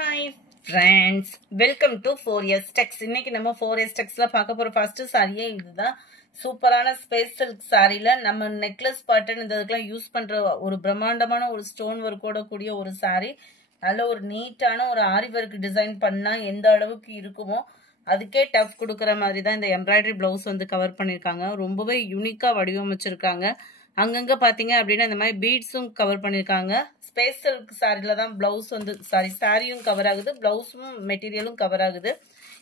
Hi friends, welcome to 4S Tex. இன்னைக்கு நம்ம 4S Texல பார்க்க போற ஃபர்ஸ்ட் சாரியே இதுதான். சூப்பரான ஸ்பேஸ் சில்க் சாரில நம்ம நெக்லஸ் பேட்டர்ன் இதெல்லாம் யூஸ் பண்ற ஒரு பிரம்மாண்டமான ஒரு ஸ்டோன் வர்க்கோட கூடிய ஒரு சாரி. நல்ல ஒரு நீட்டான ஒரு ஆரி வர்க் டிசைன் பண்ணா எந்த அளவுக்கு இருக்குமோ அதுக்கே டஃப் கொடுக்குற மாதிரி தான் இந்த எம்ப்ராய்டரி பிளவுஸ் வந்து கவர் பண்ணிருக்காங்க. ரொம்பவே யூனிக்கா வடிவமைச்சிருக்காங்க. அங்கங்க பாத்தீங்க அப்படின்னா இந்த மாதிரி பீட்ஸும் கவர் பண்ணிருக்காங்க. ஸ்பேஸ் சில்க் சாரில தான் பிளவுஸ் வந்து சாரியும் கவர் ஆகுது, பிளவுஸும் மெட்டீரியலும் கவர் ஆகுது.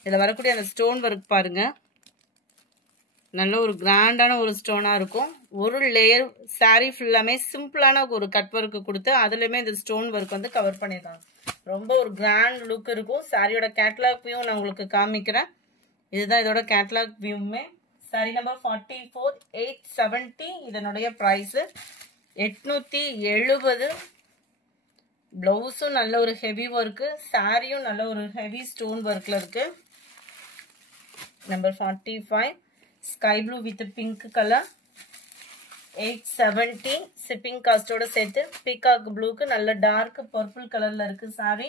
இதுல வரக்கூடிய அந்த ஸ்டோன் ஒர்க் பாருங்க, நல்ல ஒரு கிராண்டான ஒரு ஸ்டோனா இருக்கும். ஒரு லேயர் சாரி ஃபுல்லாமே சிம்பிளான ஒரு கட் ஒர்க் கொடுத்து அதுலயுமே இந்த ஸ்டோன் ஒர்க் வந்து கவர் பண்ணிருக்காங்க. ரொம்ப ஒரு கிராண்ட் லுக் இருக்கும். சாரியோட கேட்லாக் வியூ நான் உங்களுக்கு காமிக்கிறேன். இதுதான் இதோட கேட்லாக் வியூமே. Sorry number 44,870. இதனுடைய பிரைஸ் 870. பிளவுஸும் நல்ல ஒரு ஹெவி ஒர்க்கு, சாரியும் நல்ல ஒரு ஹெவி ஸ்டோன் ஒர்க்ல இருக்கு. Number 45 sky blue with pink colour 870. Shipping காஸ்டோட சேர்த்து பீகாக் ப்ளூக்கு நல்ல டார்க் பர்பிள் கலர்ல இருக்கு sari.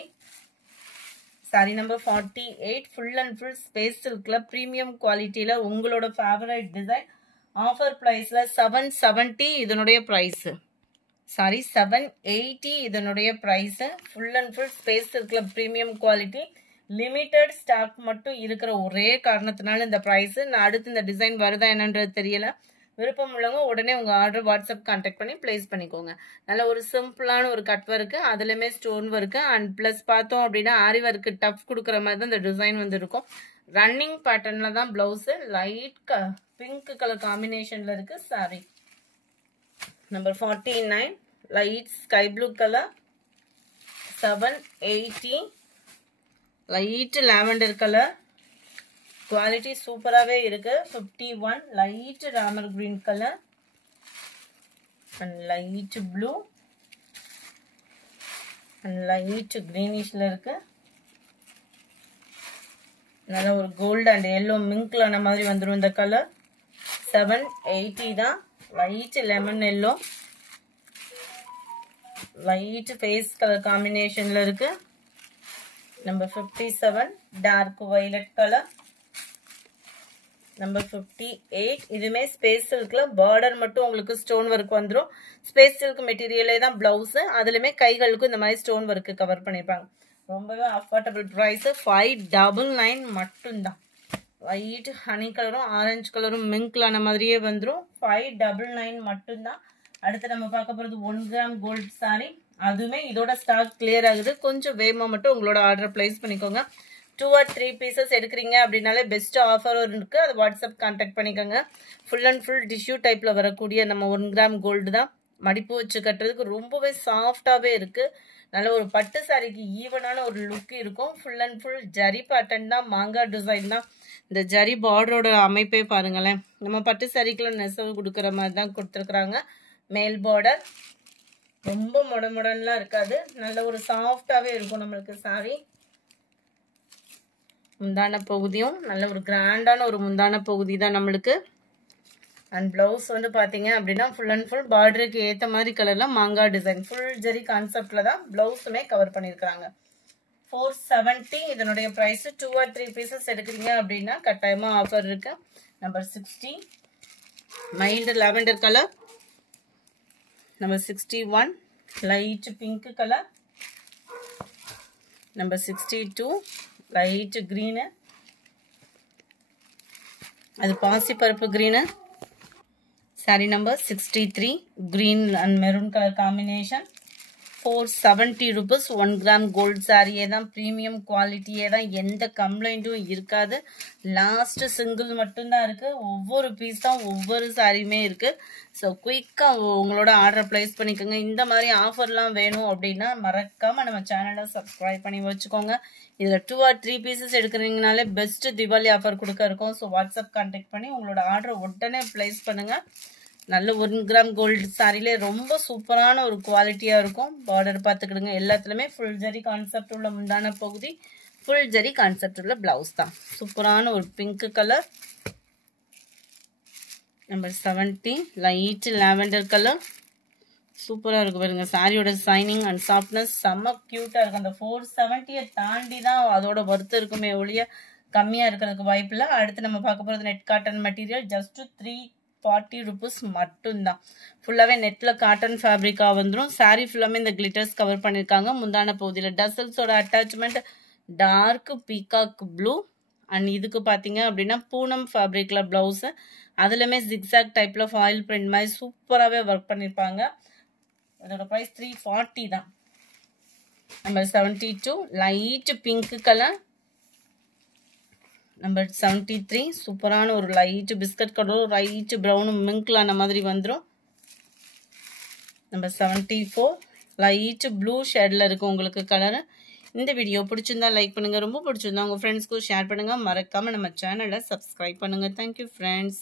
Sari number 48 full and full space சில்க்ல பிரீமியம் குவாலிட்டியில உங்களோட ஃபேவரட் டிசைன். ஆஃபர் பிரைஸ்ல 770 இதனுடைய பிரைஸ். சாரி 780 இதனுடைய price. Full and full space சில்க்ல பிரீமியம் குவாலிட்டி, லிமிட்டட் ஸ்டாக் மட்டும் இருக்கிற ஒரே காரணத்தினால இந்த பிரைஸ். நான் அடுத்து இந்த டிசைன் வருதா என்னன்றது தெரியல. விருப்பம் உள்ளவங்க உடனே உங்க ஆர்டர் வாட்ஸ்அப் கான்டாக்ட் பண்ணி பிளேஸ் பண்ணிக்கோங்க. நல்ல ஒரு சிம்பிளான ஒரு கட் ஒர்க்கு, அதுலயுமே ஸ்டோன் ஒர்க்கு அண்ட் பிளஸ் பார்த்தோம் அப்படின்னா ஆரி ஒர்க்கு டஃப் கொடுக்குற மாதிரி தான் இந்த டிசைன் வந்து இருக்கும். ரன்னிங் பேட்டர்ன்ல தான் பிளவுஸ். லைட் பிங்க் கலர் காம்பினேஷன்ல இருக்கு sari. Number 49 light sky blue colour 780. Light lavender colour quality சூப்பராகவே இருக்கு. 51 light Ramar green colour and light blue and light கிரீனிஷ்ல இருக்கு. நல்ல ஒரு கோல்டு அண்ட் எல்லோ மிங்க்ல ஆன மாதிரி வந்துடும் இந்த கலர். 780 தான். Light lemon yellow, light face colour காம்பினேஷன்ல இருக்கு. Number 57 dark violet colour. Number 58 இதுமே ஸ்பேஸ் சில்க்ல பார்டர் மட்டும் உங்களுக்கு ஸ்டோன் ஒர்க் வந்துடும். ஸ்பேஸ் சில்க் மெட்டீரியலே தான் பிளவுஸ், அதுலயுமே கைகளுக்கும் இந்த மாதிரி ஸ்டோன் ஒர்க் கவர் பண்ணிருப்பாங்க. ரொம்பவே அஃபோர்டபுள் பிரைஸ் 599 மட்டும்தான். ஒயிட் ஹனி கலரும் ஆரஞ்சு கலரும் மிங்க்லான மாதிரியே வந்துடும். 599 மட்டும்தான். அடுத்து நம்ம பார்க்க போறது 1 கிராம் கோல்ட் சாரி. அதுவுமே இதோட ஸ்டாக் கிளியர் ஆகுது. கொஞ்சம் வேகமா மட்டும் உங்களோட ஆர்டர் பிளேஸ் பண்ணிக்கோங்க. 2 or 3 பீசஸ் எடுக்கிறீங்க அப்படின்னாலே பெஸ்ட் ஆஃபர் இருக்கு. அது வாட்ஸ்அப் கான்டாக்ட் பண்ணிக்கோங்க. ஃபுல் அண்ட் ஃபுல் டிஷ்யூ டைப்ல வரக்கூடிய நம்ம 1 கிராம் கோல்டு தான். மடிப்பு வச்சு கட்டுறதுக்கு ரொம்பவே சாஃப்டாவே இருக்கு. நல்ல ஒரு பட்டு சாரிக்கு ஈவனான ஒரு லுக் இருக்கும். Full and full zari pattern தான், மாங்கா டிசைன் தான். இந்த ஜரி பார்டரோட அமைப்பே பாருங்களேன். நம்ம பட்டு சாரிக்குள்ள நெசவு கொடுக்குற மாதிரி தான் கொடுத்துருக்குறாங்க. மேல் பார்டர் ரொம்ப முடமுடன்லாம் இருக்காது. நல்ல ஒரு சாஃப்டாவே இருக்கும் நம்மளுக்கு சாரி. முந்தான பகுதியும் நல்ல ஒரு கிராண்டான ஒரு முந்தான பகுதி தான் நம்மளுக்கு. அண்ட் பிளவுஸ் வந்து பாத்தீங்க அப்படின்னா ஃபுல் அண்ட் ஃபுல் பார்டருக்கு ஏத்த மாதிரி கலர்ல மாங்கா டிசைன் ஃபுல் ஜரி கான்செப்ட்ல தான் பிளவுஸுமே கவர் பண்ணிருக்காங்க. 470 இதனுடைய பிரைஸ். 2 or 3 பீசஸ் எடுக்கிறீங்க அப்படின்னா கட்டாயமா ஆஃபர் இருக்கு. Number 60 mild lavender colour. Number 61 light pink colour. Number 62 light green, அது பாசி பருப்பு green. Sari number 63 green and maroon colour combination. 470 rupees 1 gram gold சாரியே தான். ப்ரீமியம் குவாலிட்டியே தான், எந்த கம்ப்ளைண்ட்டும் இருக்காது. லாஸ்ட் சிங்கிள் மட்டும்தான் இருக்கு. ஒவ்வொரு பீஸ் தான் ஒவ்வொரு சாரியுமே இருக்கு. ஸோ குயிக்காக உங்களோட ஆர்டர் பிளேஸ் பண்ணிக்கோங்க. இந்த மாதிரி ஆஃபர்லாம் வேணும் அப்படின்னா மறக்காம நம்ம சேனலை சப்ஸ்கிரைப் பண்ணி வச்சுக்கோங்க. இதில் 2 or 3 பீசஸ் எடுக்கிறீங்கனாலே பெஸ்ட் தீபாவளி ஆஃபர் கொடுக்க இருக்கும். ஸோ வாட்ஸ்அப் கான்டாக்ட் பண்ணி உங்களோட ஆர்டர் உடனே பிளேஸ் பண்ணுங்க. நல்ல 1 கிராம் கோல்டு சாரிலே ரொம்ப சூப்பரான ஒரு குவாலிட்டியா இருக்கும். பார்டர் பார்த்துக்கிடுங்க. எல்லாத்துலயுமே ஃபுல் ஜரி கான்செப்ட் உள்ள முந்தான பகுதி, ஃபுல் ஜரி கான்செப்ட் உள்ள பிளவுஸ் தான். சூப்பரான ஒரு pink colour. Number 70 light lavender colour. சூப்பராக இருக்குது பாருங்க. சாரியோட சைனிங் அண்ட் சாஃப்ட்னஸ் செம்ம க்யூட்டாக இருக்குது. அந்த 470 தாண்டி தான் அதோட ஒர்த்து இருக்குமே ஒழிய கம்மியாக இருக்கிறதுக்கு வாய்ப்பு இல்லை. அடுத்து நம்ம பார்க்க போகிறது net cotton material. Just 340 rupees மட்டும்தான். ஃபுல்லாகவே நெட்டில் காட்டன் ஃபேப்ரிக்காக வந்துடும். சாரீ ஃபுல்லாமே இந்த கிளிட்டர்ஸ் கவர் பண்ணியிருக்காங்க. முந்தான பகுதியில் டசல்ஸோட attachment dark peacock blue. And இதுக்கு பார்த்தீங்க அப்படின்னா பூனம் ஃபேப்ரிக்கில் ப்ளவுஸு, அதுலேயுமே ஜிக்ஸாக் டைப்பில் ஃபாயில் பிரிண்ட் மாதிரி சூப்பராகவே ஒர்க் பண்ணியிருப்பாங்க. இதோட ப்ரைஸ் 340 தான். Number 72 light pink colour. Number 73 சூப்பரான ஒரு லைட் பிஸ்கட் கலரும் லைட் ப்ரௌனும் மிங்க்ல அந்த மாதிரி வந்துடும். நம்பர் 74 லைட் ப்ளூ ஷேடில் இருக்குது உங்களுக்கு கலரு. இந்த வீடியோ பிடிச்சிருந்தா லைக் பண்ணுங்கள், ரொம்ப பிடிச்சிருந்தா உங்கள் ஃப்ரெண்ட்ஸ்க்கும் ஷேர் பண்ணுங்கள். மறக்காமல் நம்ம சேனலை சப்ஸ்கிரைப் பண்ணுங்கள். Thank you friends.